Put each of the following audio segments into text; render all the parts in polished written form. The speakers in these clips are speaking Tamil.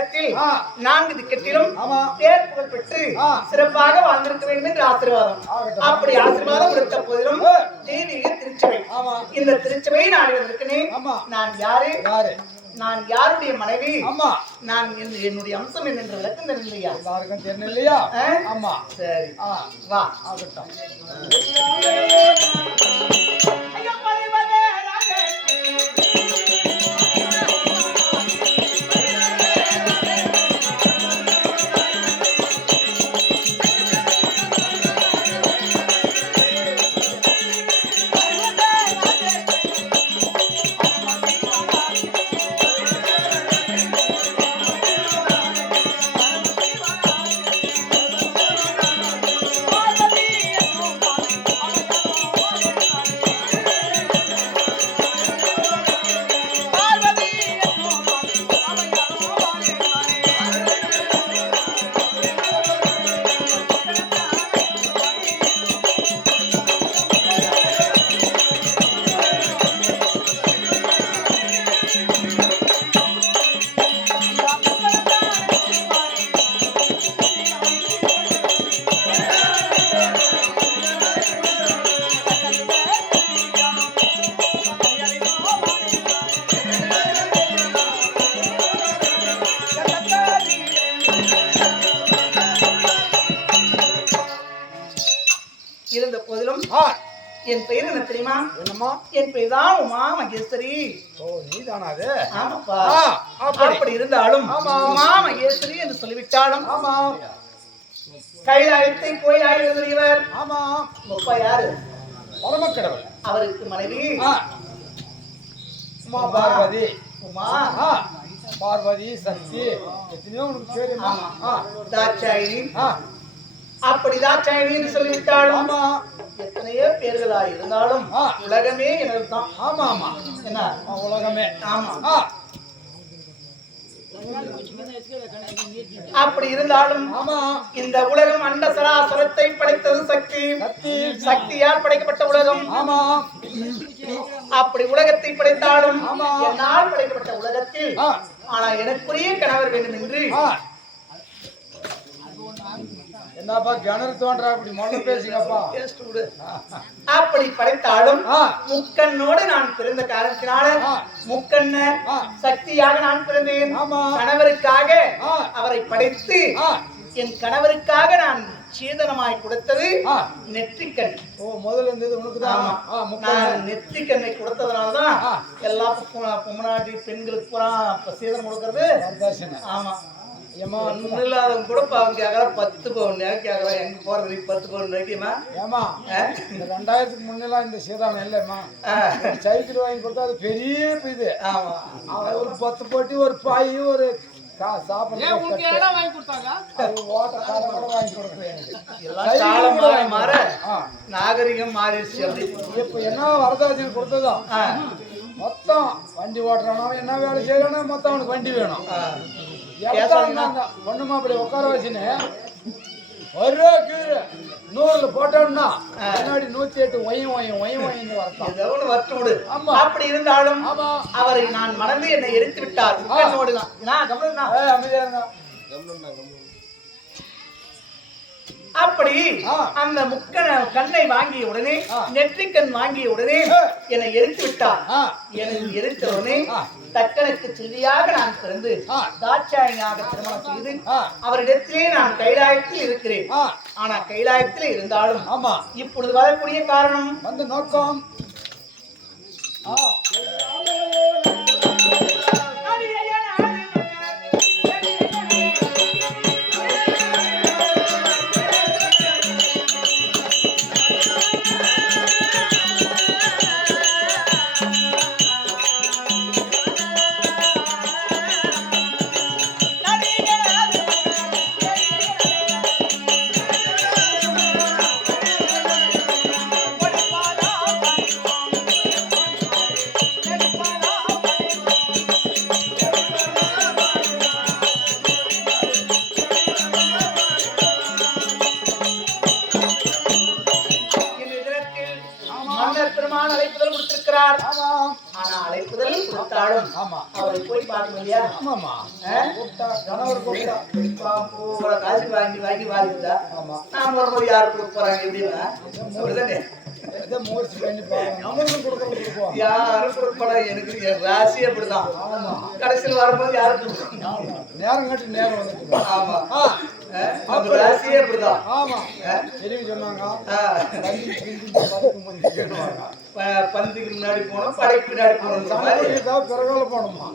கைலாயத்தில் 4 திக்கத்திலும் பேர் புகழ் பெற்று சிறப்பாக வாழ்ந்திருக்க வேண்டும் என்று ஆசீர்வாதம். அப்படி ஆசீர்வாதம் கொடுத்த போதிலும் தெய்வீக திருச்சபை, இந்த திருச்சபையை நான் இருக்கிறேன். நான் யாரு, நான் யாருடைய மனைவி, நான் என்னுடைய அம்சம் என்னென்ற விளக்கம் தெரியலையா? எல்லாருக்கும் தெரியலையா? ஆமா, சரி, வா ஆகட்டும். இருந்த போதிலும் என் பெயர் என்ன தெரியுமா? என்னம்மா? என் பெயர் தான் உமா மகேஸ்வரி. ஓ, நீதானா அது? ஆமாப்பா. அப்படி இருந்தாலும் உமா மகேஸ்வரி என்று சொல்லிவிட்டாலும் கைலாயத்தை கோயிலாக எழுதியவர். அப்பா யாரு? பரமக்கடவுள். அவருக்கு மனைவி உமா பார்வதி. உமா பார்வதி, சக்தி, எத்தனையோ உனக்கு பேரு. தாட்சாயினி. அப்படி தாட்சாயினி என்று சொல்லிவிட்டாலும் எத்தனையோ பேர்களா இருந்தாலும் உலகமே எனதுதான். ஆமா ஆமா, என்ன உலகமே. ஆமா. அப்படி இருந்தாலும் இந்த உலகம் அண்ட சராசரத்தை படைத்தது சக்தி. சக்தியால் படைக்கப்பட்ட உலகம். அப்படி உலகத்தை படைத்தாலும் என்னால் படைக்கப்பட்ட உலகத்தில் ஆனா எனக்குரிய கணவர் வேண்டும் என்று என்னப்பா கிணறு தோன்றா அப்படி மொழ பேசுங்கப்பா. அப்படி படைத்தாலும் முக்கண்ணோடு நான் பிறந்த காரணத்தினால முக்கண்ண சக்தியாக நான் பிறந்தேன். கணவருக்காக அவரை படைத்து என் கணவருக்காக நான் சீதனமாய் கொடுத்தது நெற்றிக்கண். முதல்ல இருந்தது உனக்குதான். நெற்றிக்கண்ணை கொடுத்ததுனாலதான் எல்லா பொம்மநாட்டி பெண்களுக்கு பூரா சீதனம் கொடுக்கறது. ஆமா, இல்லாதவங்க கூட அவங்க கேக்குற 10 பவுன் கேக்குறா. எங்க போறது 10 பவுன் நடிக்குமா? ஏமா 2000க்கு முன்னெல்லாம் இந்த சீதானம் இல்லம்மா. சைக்கிள் வாங்கி கொடுத்தா அது பெரிய இது. ஆமா, ஒரு 10 போட்டி, ஒரு பாய், ஒரு சாப்பிட வாங்கி கொடுத்தாங்க. நாகரிகம் மாறிடுச்சு. அப்படி இப்ப என்ன வரதாட்சியம் கொடுத்ததோ மொத்தம் வண்டி ஓட்டுறானோ என்ன வேலை செய்யறானோ மொத்தம் அவனுக்கு வண்டி வேணும். பொண்ணு மாப்பிள்ளை உட்கார வச்சுன்னு ஒரு கீழே 100ல போட்டோம்னா முன்னாடி 108 ஒய்யும் வரட்டும். அப்படி இருந்தாலும் அவரை நான் மறந்து என்னை எரித்து விட்டார். அப்படி அந்த கண்ணை வாங்கிய உடனே, நெற்றிக்கண் வாங்கிய உடனே என்னை எரித்து விட்டார். என்னை எரித்த உடனே தக்கனுக்கு செல்வியாக நான் பிறந்து தாட்சாயினியாக திருமணம் செய்து அவரிடத்திலே நான் கைலாயத்தில் இருக்கிறேன். ஆனா கைலாயத்தில் இருந்தாலும் இப்பொழுது வரக்கூடிய காரணம் வந்து நோக்கம் மன்னர் பெருமான் அழைப்புதல் கொடுத்திருக்கிறார். ஆமா ஆனா அழைப்புதல் கொடுத்தாலும் ஆமா அவரை போய் பார்க்கணும் இல்லையா? ஆமாமா கூப்பிட்டா கணவர் கூப்பிட்டா பூரா காசு வாங்கி வாங்கி வாழ்ந்தா ஆமா நான் வரும்போது யாரு கொடுக்க போறாங்க எப்படின்னா அப்படிதானே? ஏதோ முயற்சி பண்ணி பாருங்க நம்மளும் கொடுக்குறோம் யாரும் கொடுப்படா எனக்கு என் ராசி அப்படிதான். ஆமா கடைசியில் வரும்போது யாரும் கொடுக்க நேரம் கட்டி நேரம் வந்து ஆமா நம்ம ராசியே அப்படிதான். ஆமா தெரிவி சொன்னாங்க பந்திக்கு முன்னாடி போனோம் படைக்கு பின்னாடி போனோம் பிறகால போனோமா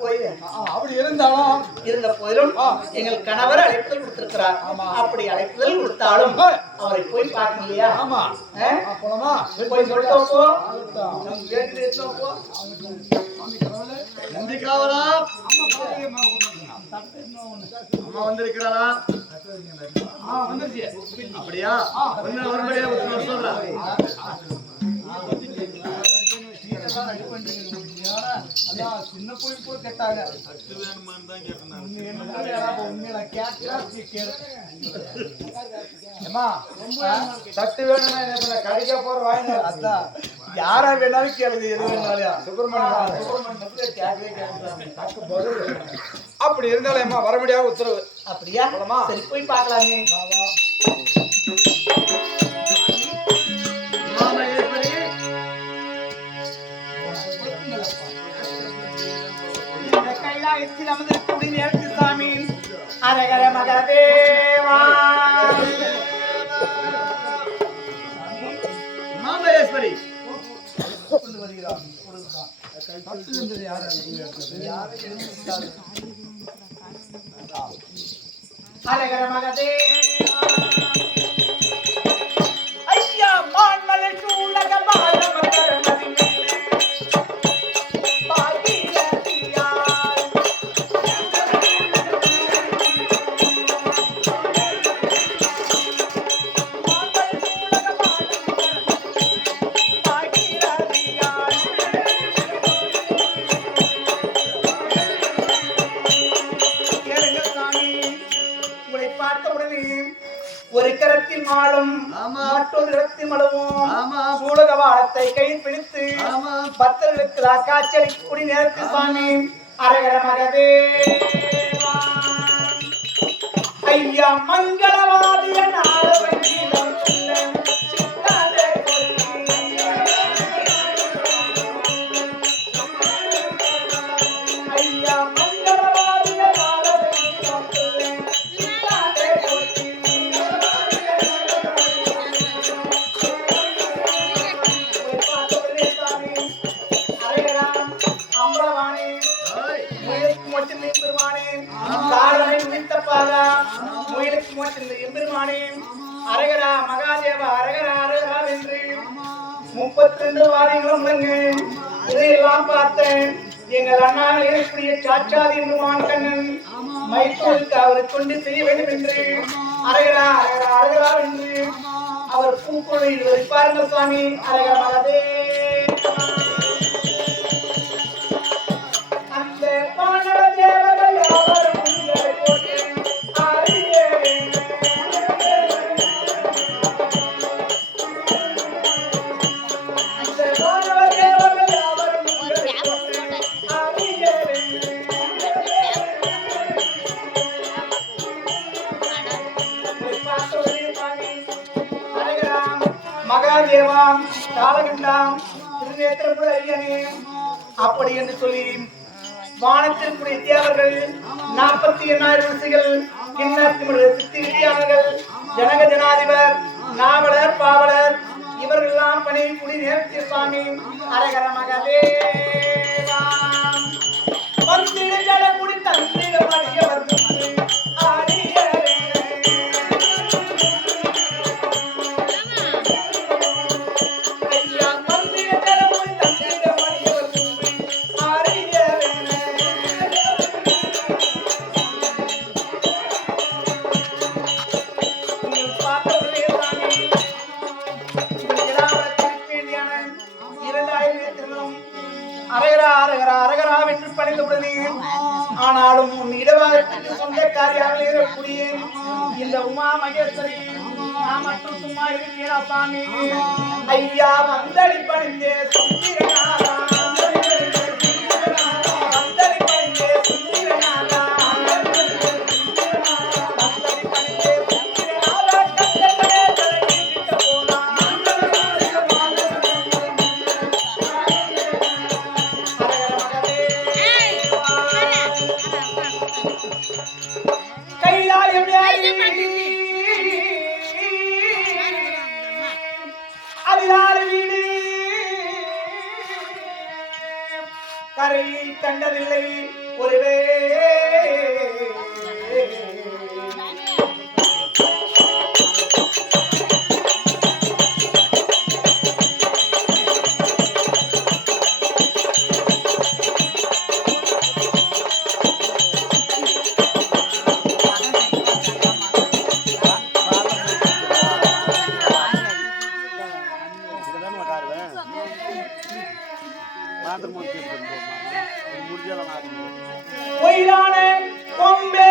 போய் அப்படி இருந்தாலும் இருந்த போதிலும் எங்கள் கணவர் அழைப்புதல் கொடுத்திருக்கிறார். அப்படி அழைப்புதல் கொடுத்தாலும் அவரை போய் பார்க்கணும் இல்லையா? ஆமா போனோமா போய் சொல்லிட்டோம். நந்திக்காவரா அம்மா வந்திருக்கிறாரா? வந்துருச்சு அப்படியா? வரும்படியா சொல்றேன். சின்ன போய் போய் கேட்டாங்க தட்டு வேணும்னா என்ன கடைக்க போற வாங்க அதான் யாரா வேணாலும் கேளுங்க எது வேணாலும். சுப்பிரமணியம் அப்படி இருந்தாலும் அம்மா வர முடியாத உத்தரவு. அப்படியா? சரி போய் பார்க்கலாமே. இந்த கைலாயத்தில் அமர்ந்திருக்கக்கூடிய நேரத்தில் சாமி அரகர மகதேவா மாமேஸ்வரி அரகர மகதேவா ஐயா மான்மலை சூழக பாலம் கரமதி ஒரு கரத்தில் மாலும் மற்றொரு இடத்தில் மலவும் சூழக வாழத்தை கையில் பிடித்து பக்தர்களுக்கு காட்சியளிக்கக்கூடிய நேரத்தில் சாமி அரகர மகதேவா ஐயா மங்களவாதிய நாளவங்கீதம் ஐயா மங்களவாதிய நாளவங்கீதம் அரகரா மகாதேவ அரகரா அரகரா என்று 32 வாரியங்களும் இதையெல்லாம் பார்த்தேன். எங்கள் அண்ணாவில் இருக்கக்கூடிய சாட்சாதி என்று கண்ணன் மைத்தோருக்கு அவரை கொண்டு செய்ய வேண்டும் என்று அரகரா அரகரா அரகரா என்று அவர் பூக்குழியில் வைப்பார்கள் சுவாமி. அரகர மகாதேவ அந்த பாண்டவ தேவர்கள் யாவரும் உங்களை போற்றி மகாதேவாம் காலகண்டாம் திருநேத்திரபுர ஐயனே அப்படி என்று சொல்லி வானத்திற்குரிய தேவர்கள் 48,000 ரிஷிகள் சித்தி வித்தியாளர்கள் ஜனக ஜனாதிபர் நாவலர் பாவலர் இவர்களெல்லாம் பணியக்கூடிய நேரத்தில் சுவாமி அரகர மகதேவா வந்திட ஜலமுடி தந்திட மடியவர் ஆனாலும் உன் இடவாதத்துக்கு சொந்தக்காரியாக இருக்கக்கூடிய இந்த உமா மகேஸ்வரி நான் மட்டும் சும்மா இருக்கிறா சாமி ஐயா வந்தடி பணிந்தே சுந்திரனாரா வந்தடி பணிந்தே சுந்திரனாரா வந்தடி பணிந்தே சுந்திரனாரா கந்தனே தலையிட்டு போனா கைலாயம் அதிலாறு வீடு கரையை கண்டதில்லை ஒருவே பொய்தான கொம்பே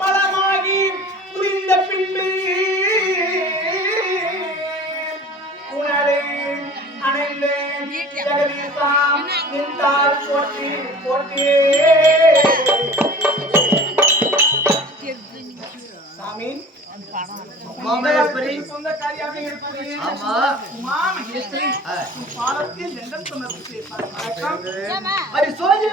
பலமாகி புரிந்த பின்பு உணரை அணைந்தேன் ஜெகதீசாம் நின்றார் போற்றி போற்றியே சாமி மாமேஸ்வரி சொந்தக்காரியாக இருக்கக்கூடிய ஆமா உமா மகேஸ்வரி பாலத்தில் வெண்டம் சொன்னது அது சோதி